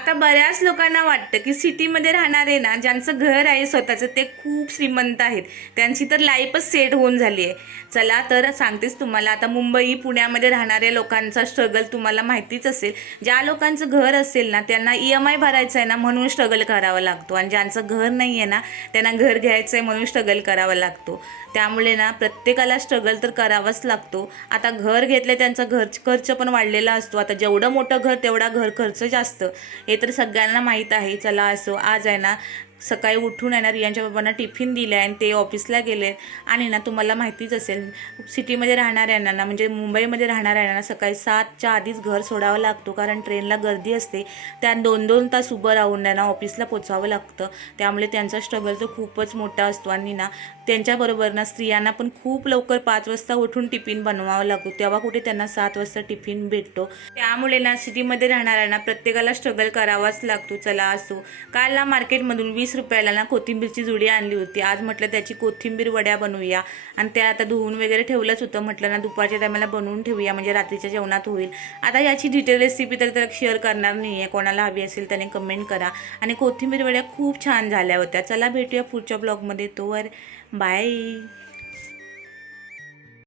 आता बऱ्याच लोकांना वाटतं की सिटीमध्ये राहणारे ना, ज्यांचं घर आहे स्वतःचं, ते खूप श्रीमंत आहेत, त्यांची तर लाईफच सेट होऊन झाली आहे. चला तर सांगतेच तुम्हाला. आता मुंबई पुण्यामध्ये राहणाऱ्या लोकांचा स्ट्रगल तुम्हाला माहितीच असेल. ज्या लोकांचं घर असेल ना, त्यांना EMI भरायचं आहे ना म्हणून स्ट्रगल करावा लागतो, आणि ज्यांचं घर नाही आहे ना, त्यांना घर घ्यायचं आहे म्हणून स्ट्रगल करावा लागतो. त्यामुळे ना प्रत्येकाला स्ट्रगल तर करावाच लागतो. आता घर घेतले, त्यांचा खर्च पण वाढलेला असतो. आता जेवढं मोठं घर तेवढा घर खर्च जास्त, हे तर सगळ्यांना माहीत आहे. चला असो, आज आहे ना सकाळी उठून आहे ना रियांच्या बाबांना टिफिन दिले आणि ते ऑफिसला गेले. आणि ना तुम्हाला माहितीच असेल, सिटीमध्ये राहणाऱ्यांना ना, म्हणजे मुंबईमध्ये राहणाऱ्यांना सकाळी 7च्या आधीच घर सोडावं लागतो, कारण ट्रेनला गर्दी असते. त्या 2-2 तास उभं राहून ना ऑफिसला पोचावं लागतं. त्यामुळे त्यांचा स्ट्रगल तर खूपच मोठा असतो. आणि ना त्यांच्याबरोबर ना स्त्रियांना पण खूप लवकर 5 वाजता उठून टिफिन बनवावा लागतो, तेव्हा कुठे त्यांना 7 वाजता टिफिन भेटतो. त्यामुळे ना सिटीमध्ये राहणाऱ्यांना प्रत्येकाला स्ट्रगल करावाच लागतो. चला असो, काल ना मार्केटमधून 20 रुपयाला ना कोथिंबीरची जुडी आणली होती. आज म्हटलं त्याची कोथिंबीर वड्या बनवूया, आणि त्या आता धुवून वगैरे ठेवलंच होतं. म्हटलं ना दुपारच्या टायमाला बनवून ठेवूया, म्हणजे रात्रीच्या जेवणात होईल. आता याची डिटेल रेसिपी तर शेअर करणार नाही आहे. कोणाला हवी असेल त्याने कमेंट करा. आणि कोथिंबीर वड्या खूप छान झाल्या होत्या. चला भेटूया पुढच्या ब्लॉगमध्ये. तोवर बाय.